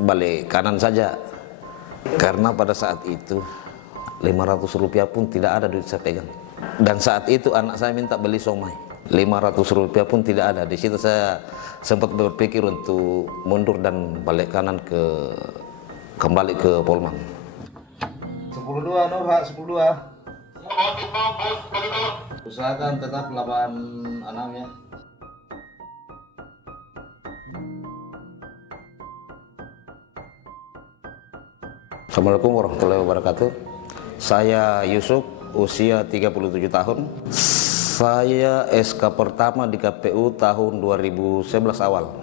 balik kanan saja. Karena pada saat itu 500 rupiah pun tidak ada duit saya pegang. Dan saat itu anak saya minta beli somai, 500 rupiah pun tidak ada. Di situ saya sempat berpikir untuk mundur dan balik kanan kembali ke Polman. 10-2 Nurha, 10-2. Usahakan tetap lawan anaknya. Assalamualaikum warahmatullahi wabarakatuh. Saya Yusuf, usia 37 tahun. Saya SK pertama di KPU tahun 2011 awal.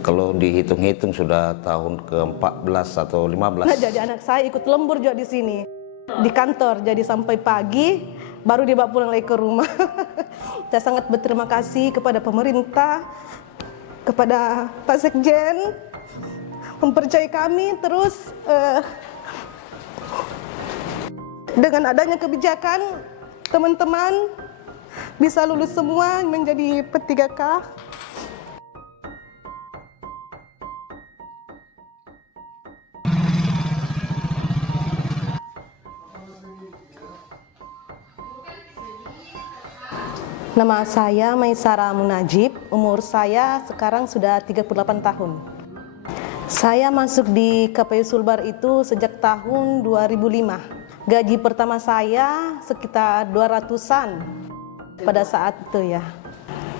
Kalau dihitung-hitung sudah tahun ke-14 atau 15. Nah, jadi anak saya ikut lembur juga di sini, di kantor. Jadi sampai pagi, baru dibawa pulang lagi ke rumah. Saya sangat berterima kasih kepada pemerintah, kepada Pak Sekjen, mempercayai kami terus. Dengan adanya kebijakan, teman-teman bisa lulus semua menjadi P3K. Nama saya Maisara Munajib, umur saya sekarang sudah 38 tahun. Saya masuk di KPU Sulbar itu sejak tahun 2005. Gaji pertama saya sekitar 200-an pada saat itu ya.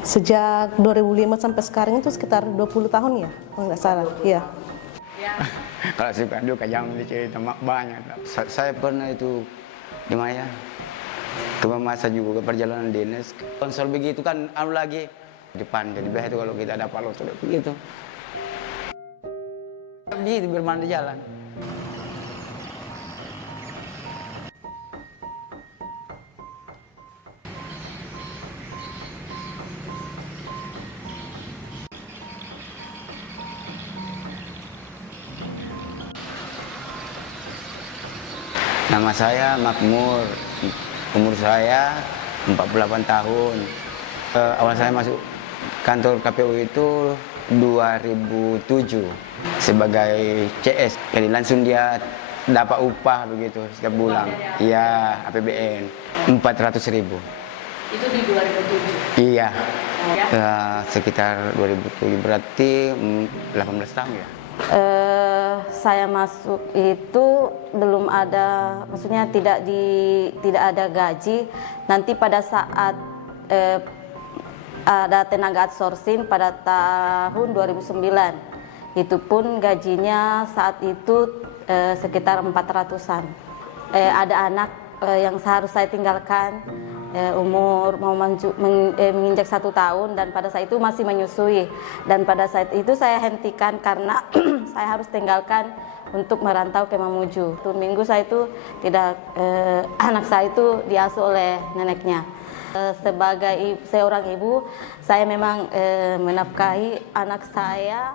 Sejak 2005 sampai sekarang itu sekitar 20 tahun ya, kalau nggak salah. Ya. Kalau suka duka jangan dicerita banyak. Saya pernah itu di Maya. Cuma masa juga perjalanan dinas. Konsol begitu kan lagi depan jadi biasa itu kalau kita ada palo begitu. Begitu bermain di jalan. Nama saya Makmur. Umur saya 48 tahun. Awal saya masuk kantor KPU itu 2007 sebagai CS. Jadi langsung dia dapat upah begitu setiap bulan. Iya, APBN 400.000. Itu di 2007? Iya. Sekitar 2007 berarti 18 tahun ya. Saya masuk itu belum ada, maksudnya tidak ada gaji. Nanti pada saat ada tenaga outsourcing pada tahun 2009, itu pun gajinya saat itu sekitar 400-an. Ada anak yang seharusnya saya tinggalkan, umur mau menginjak 1 tahun, dan pada saat itu masih menyusui, dan pada saat itu saya hentikan karena saya harus tinggalkan untuk merantau ke Mamuju. Minggu saya itu tidak anak saya itu diasuh oleh neneknya. Sebagai seorang ibu, saya memang menafkahi anak saya.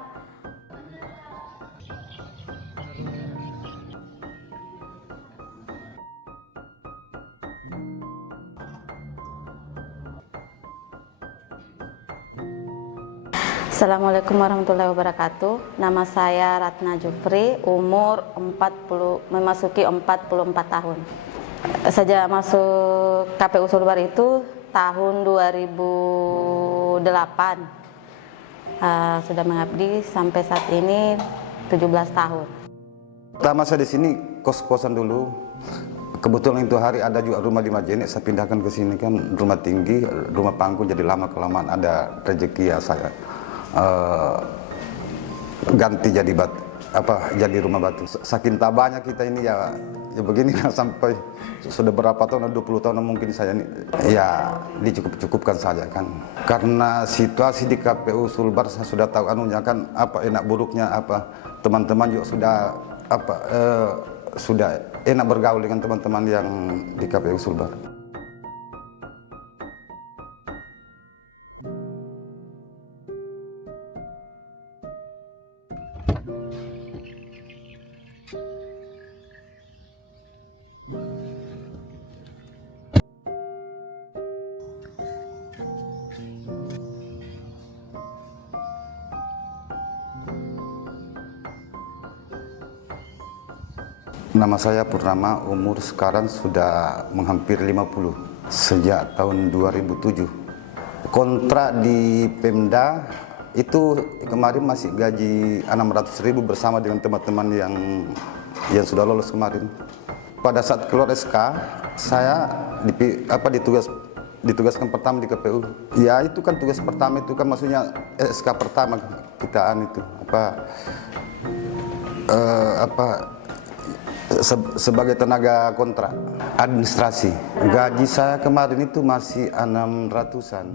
Assalamualaikum warahmatullahi wabarakatuh. Nama saya Ratna Jufri, umur memasuki 44 tahun. Sejak masuk KPU Sulbar itu tahun 2008. Sudah mengabdi sampai saat ini 17 tahun. Pertama saya di sini kos-kosan dulu. Kebetulan itu hari ada juga rumah di Majene, saya pindahkan ke sini kan rumah tinggi, rumah pangku, jadi lama kelamaan ada rezeki ya saya. Ganti jadi jadi rumah batu. Saking tabahnya kita ini ya begini kan sampai sudah berapa tahun, 20 tahun mungkin saya ini ya dicukup-cukupkan saja kan. Karena situasi di KPU Sulbar saya sudah tahu anunya kan, apa enak buruknya, apa teman-teman juga sudah enak bergaul dengan teman-teman yang di KPU Sulbar. Nama saya Purnama, umur sekarang sudah menghampir 50, sejak tahun 2007. Kontrak di Pemda itu kemarin masih gaji 600.000 bersama dengan teman-teman yang sudah lolos kemarin. Pada saat keluar SK, saya ditugaskan pertama di KPU. Ya itu kan tugas pertama itu kan maksudnya SK pertama kitaan itu sebagai tenaga kontrak administrasi. Gaji saya kemarin itu masih 600-an.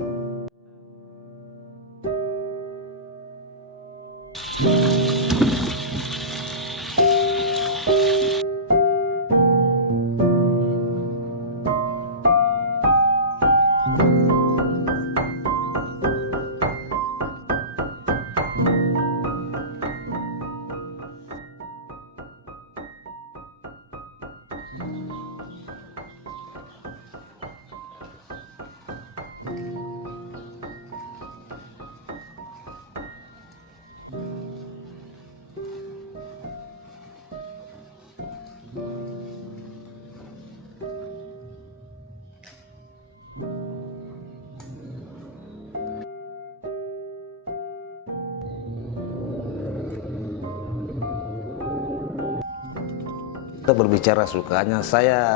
Kita berbicara sukanya, saya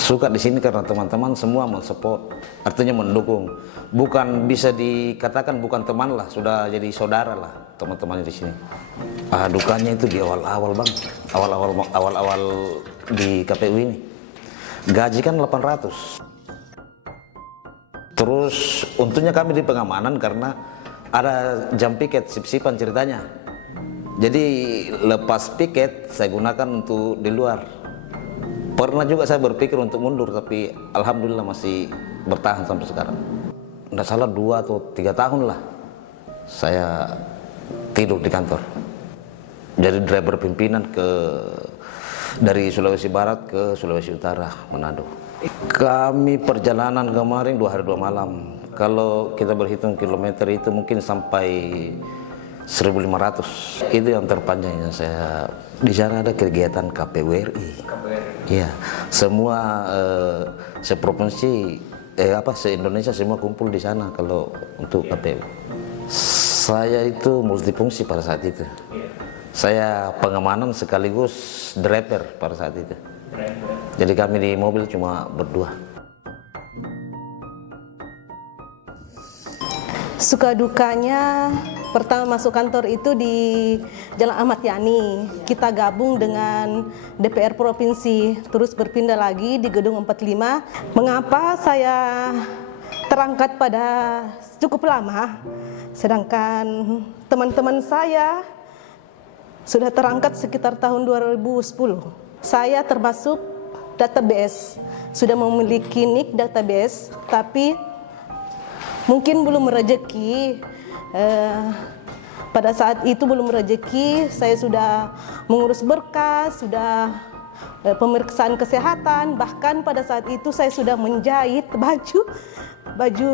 suka di sini karena teman-teman semua mensupport, artinya mendukung. Bukan bisa dikatakan bukan teman lah, sudah jadi saudara lah teman-teman di sini. Dukanya itu di awal-awal bang, awal-awal di KPU ini. Gaji kan 800. Terus untungnya kami di pengamanan karena ada jam piket, sip-sipan ceritanya. Jadi lepas piket saya gunakan untuk di luar. Pernah juga saya berpikir untuk mundur, tapi alhamdulillah masih bertahan sampai sekarang. Tidak salah 2 atau 3 tahun lah saya tidur di kantor. Jadi driver pimpinan dari Sulawesi Barat ke Sulawesi Utara, Manado. Kami perjalanan kemarin 2 hari 2 malam. Kalau kita berhitung kilometer itu mungkin sampai 1.500. Itu yang terpanjangnya saya. Di sana ada kegiatan KPU RI. Iya, semua seprovinsi se-Indonesia semua kumpul di sana kalau untuk KPU. Saya itu multifungsi pada saat itu. Saya pengamanan sekaligus driver pada saat itu. Jadi kami di mobil cuma berdua. Suka dukanya, pertama masuk kantor itu di Jalan Ahmad Yani. Kita gabung dengan DPR Provinsi, terus berpindah lagi di Gedung 45. Mengapa saya terangkat pada cukup lama, sedangkan teman-teman saya sudah terangkat sekitar tahun 2010. Saya termasuk database, sudah memiliki NIK database, tapi mungkin belum rezeki. Pada saat itu belum rezeki, saya sudah mengurus berkas, sudah pemeriksaan kesehatan, bahkan pada saat itu saya sudah menjahit baju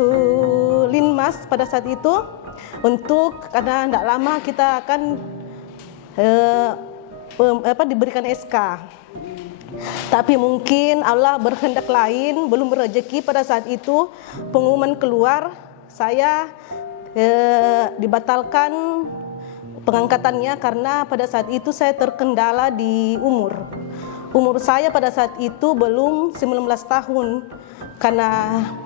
linmas pada saat itu, karena tidak lama kita akan diberikan SK. Tapi mungkin Allah berkehendak lain, belum rezeki pada saat itu pengumuman keluar, saya dibatalkan pengangkatannya karena pada saat itu saya terkendala di umur. Umur saya pada saat itu belum 19 tahun, karena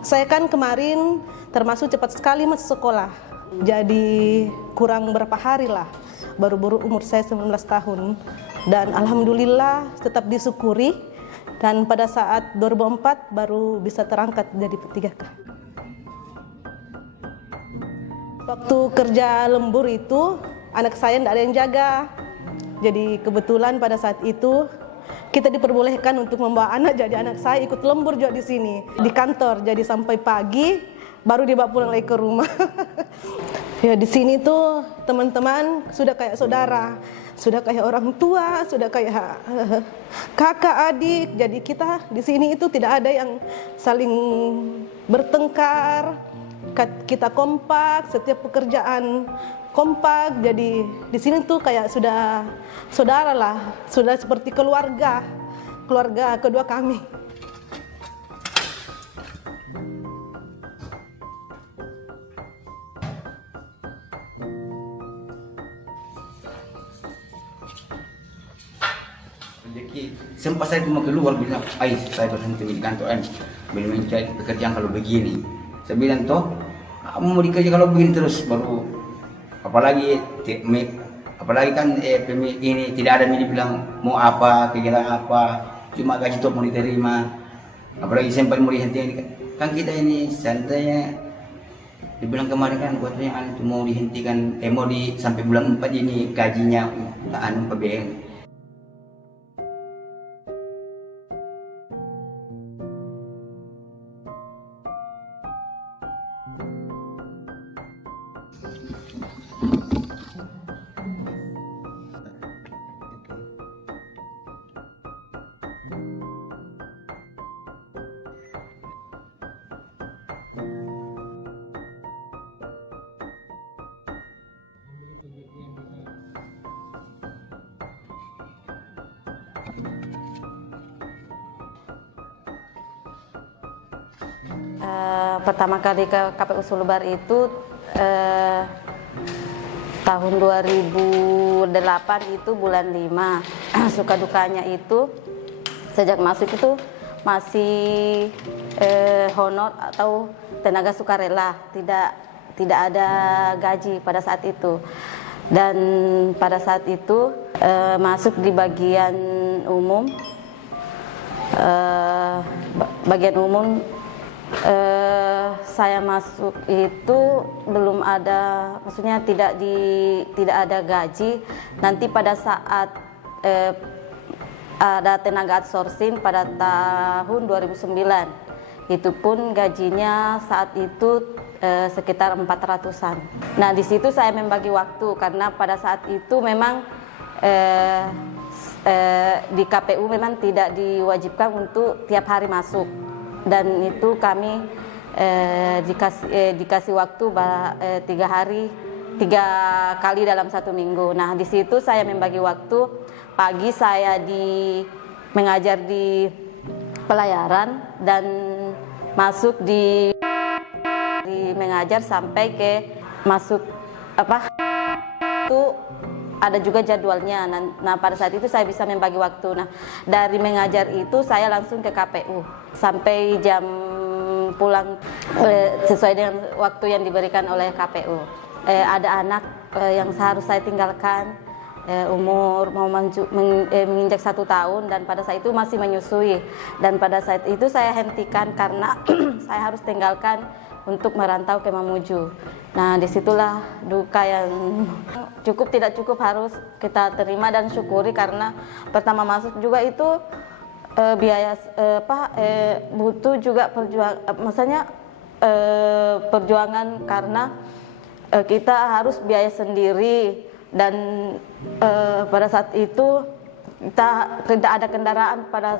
saya kan kemarin termasuk cepat sekali masuk sekolah. Jadi kurang berapa hari lah baru umur saya 19 tahun. Dan alhamdulillah tetap disyukuri, dan pada saat 2004 baru bisa terangkat jadi P3K. Waktu kerja lembur itu anak saya tidak ada yang jaga. Jadi kebetulan pada saat itu kita diperbolehkan untuk membawa anak, jadi anak saya ikut lembur juga di sini di kantor. Jadi sampai pagi baru dibawa pulang lagi ke rumah. Ya di sini tuh teman-teman sudah kayak saudara, sudah kayak orang tua, sudah kayak kakak adik. Jadi kita di sini itu tidak ada yang saling bertengkar. Kita kompak, setiap pekerjaan kompak. Jadi di sini tuh kayak sudah saudara lah, sudah seperti keluarga kedua kami. Sempat saya cuma keluar bilang, saya berhenti di kantor belum mencari pekerjaan kalau begini. Saya bilang toh, kamu mau dikerja kalau begini terus baru, apalagi kan ini tidak ada yang bilang mau apa kegiatan apa, cuma gaji toh mau diterima. Apalagi sempat mau dihentikan, kan kita ini santainya. Dibilang kemarin kan buatnya mau dihentikan, sampai bulan 4 ini gajinya PBN. Pertama kali ke KPU Sulbar itu tahun 2008 itu bulan 5. Suka dukanya itu sejak masuk itu masih honor atau tenaga sukarela, tidak ada gaji pada saat itu. Dan pada saat itu masuk di bagian umum, saya masuk itu belum ada, maksudnya tidak ada gaji. Nanti pada saat ada tenaga outsourcing pada tahun 2009, itu pun gajinya saat itu sekitar 400-an. Nah di situ saya membagi waktu karena pada saat itu memang di KPU memang tidak diwajibkan untuk tiap hari masuk. Dan itu kami dikasih waktu 3 3 kali dalam 1 minggu. Nah di situ saya membagi waktu. Pagi saya mengajar di pelayaran dan masuk di mengajar sampai ke masuk itu ada juga jadwalnya. Nah pada saat itu saya bisa membagi waktu. Nah dari mengajar itu saya langsung ke KPU sampai jam pulang sesuai dengan waktu yang diberikan oleh KPU. Ada anak yang seharusnya saya tinggalkan, umur mau menginjak 1 tahun dan pada saat itu masih menyusui. Dan pada saat itu saya hentikan karena saya harus tinggalkan untuk merantau ke Mamuju. Nah disitulah duka yang cukup tidak cukup harus kita terima dan syukuri karena pertama masuk juga itu biaya butuh juga perjuangan karena kita harus biaya sendiri dan pada saat itu kita tidak ada kendaraan pada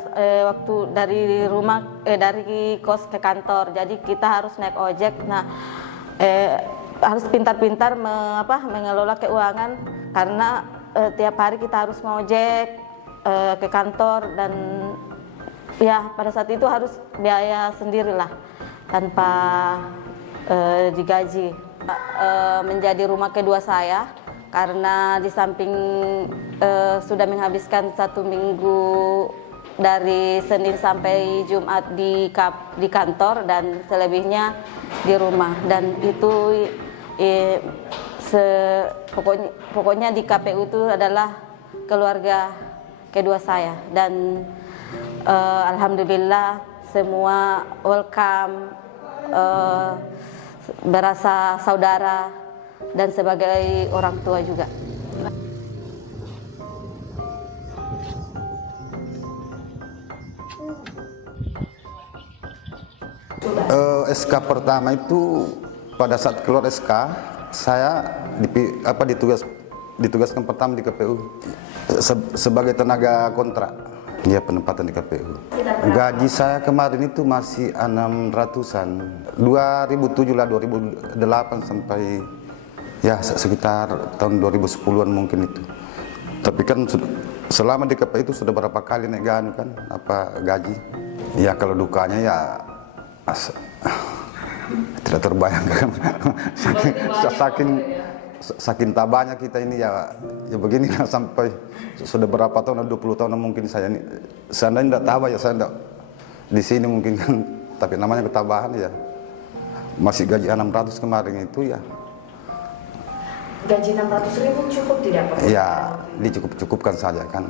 waktu dari rumah dari kos ke kantor, jadi kita harus naik ojek. Nah harus pintar-pintar mengelola keuangan karena tiap hari kita harus ngojek ke kantor dan ya pada saat itu harus biaya sendirilah tanpa digaji. Menjadi rumah kedua saya karena di samping sudah menghabiskan 1 minggu dari Senin sampai Jumat di kantor dan selebihnya di rumah. Dan itu pokoknya di KPU itu adalah keluarga kedua saya dan alhamdulillah semua welcome, berasa saudara dan sebagai orang tua juga. SK pertama itu pada saat keluar SK saya ditugaskan pertama di KPU sebagai tenaga kontrak, ya penempatan di KPU. Gaji saya kemarin itu masih 600-an, 2007 lah, 2008 Ya sekitar tahun 2010-an mungkin itu. Tapi kan selama di KPU itu sudah berapa kali naik kan gaji. Ya kalau dukanya ya tidak terbayangkan. saking tabahnya kita ini ya begini sampai sudah berapa tahun, 20 tahun mungkin saya ini. Seandainya tidak tabah ya saya tidak di sini mungkin kan. Tapi namanya ketabahan ya. Masih gaji 600 kemarin itu ya. Gaji 600.000 cukup tidak Pak? Ya, dicukup-cukupkan saja kan.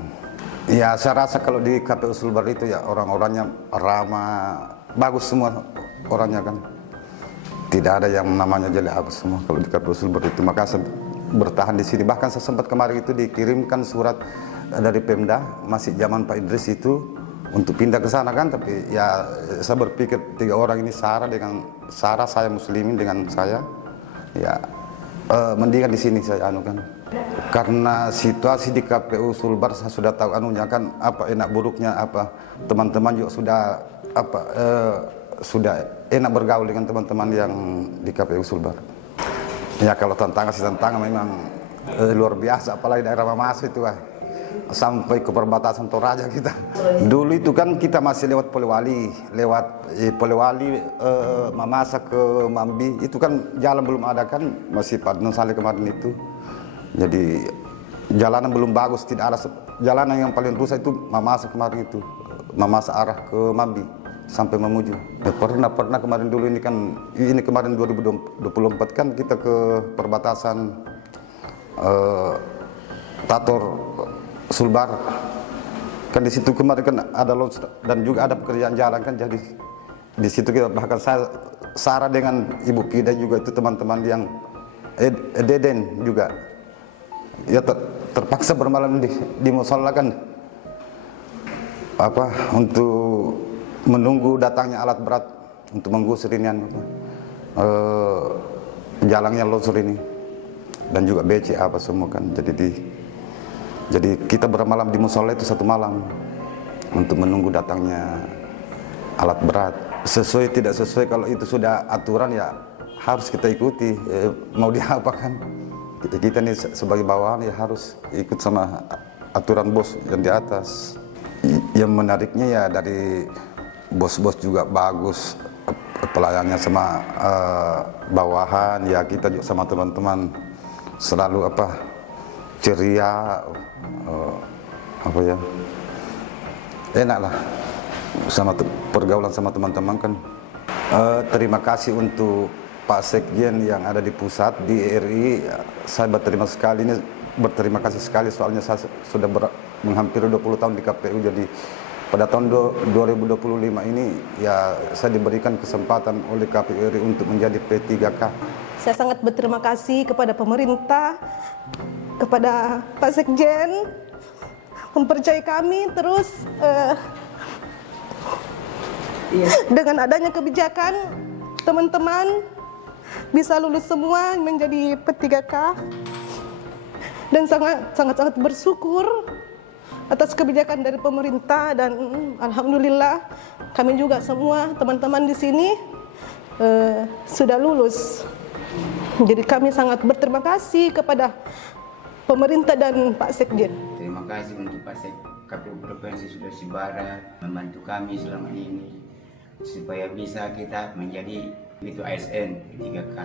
Ya, saya rasa kalau di KPU Sulbar itu ya orang-orangnya ramah, bagus semua orangnya kan. Tidak ada yang namanya jelek apa semua kalau di KPU Sulbar itu. Maka saya bertahan di sini. Bahkan saya sempat kemarin itu dikirimkan surat dari Pemda, masih zaman Pak Idris itu, untuk pindah ke sana kan. Tapi ya saya berpikir 3 orang ini Sarah, saya Muslimin dengan saya, ya mendingan di sini saya kan. Karena situasi di KPU Sulbar saya sudah tahu kan apa enak buruknya teman-teman juga sudah enak bergaul dengan teman-teman yang di KPU Sulbar. Ya kalau tantangan memang luar biasa, apalagi daerah Mamasa itu sampai ke perbatasan Toraja kita. Dulu itu kan kita masih lewat Polewali, Mamasa ke Mambi, itu kan jalan belum ada kan, masih Pak Nusali kemarin itu. Jadi jalanan belum bagus, tidak ada jalanan yang paling rusak itu Mamasa kemarin itu, Mamasa arah ke Mambi sampai Mamuju. Ya, pernah kemarin dulu ini kemarin 2024 kan kita ke perbatasan Tator Sulbar. Kan di situ kemarin kan ada longsor dan juga ada pekerjaan jalan kan, jadi di situ kita bahkan Sarah dengan Ibu Kida juga itu teman-teman yang Deden juga. Ya terpaksa bermalam di musola kan untuk menunggu datangnya alat berat untuk menggusur ini jalannya longsor ini dan juga BC semua kan. Jadi kita bermalam di musola itu 1 malam untuk menunggu datangnya alat berat. Sesuai tidak sesuai, kalau itu sudah aturan ya harus kita ikuti. Mau diapakan? Kita ini sebagai bawahan ya harus ikut sama aturan bos yang di atas. Yang menariknya ya dari bos-bos juga bagus pelayannya sama bawahan, ya kita juga sama teman-teman selalu ceria, enak lah sama pergaulan sama teman-teman kan. Terima kasih untuk Pak Sekjen yang ada di pusat di RI. Saya berterima kasih sekali soalnya saya sudah menghampiri 20 tahun di KPU. Jadi pada tahun 2025 ini ya saya diberikan kesempatan oleh KPU RI untuk menjadi P3K. Saya sangat berterima kasih kepada pemerintah, kepada Pak Sekjen, mempercayai kami terus dengan adanya kebijakan teman-teman bisa lulus semua menjadi P3K, dan sangat bersyukur atas kebijakan dari pemerintah, dan alhamdulillah kami juga semua teman-teman di sini sudah lulus. Jadi kami sangat berterima kasih kepada pemerintah dan Pak Sekjen. Terima kasih untuk Pak KPU Provinsi Sulawesi Barat membantu kami selama ini supaya bisa kita menjadi itu ASN P3K.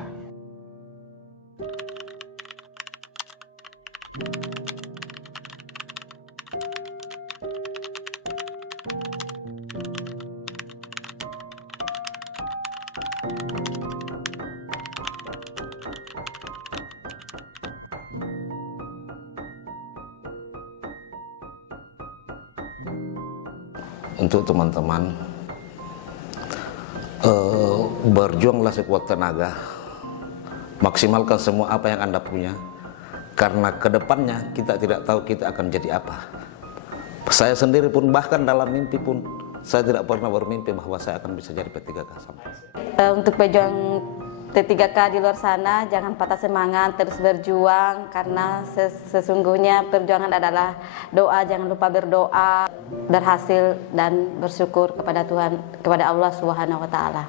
Untuk teman-teman, berjuanglah sekuat tenaga, maksimalkan semua apa yang Anda punya, karena kedepannya kita tidak tahu kita akan jadi apa. Saya sendiri pun bahkan dalam mimpi pun saya tidak pernah bermimpi bahwa saya akan bisa jadi P3K. Untuk pejuang P3K di luar sana, jangan patah semangat, terus berjuang, karena sesungguhnya perjuangan adalah doa. Jangan lupa berdoa, berhasil dan bersyukur kepada Tuhan, kepada Allah Subhanahu wa Ta'ala.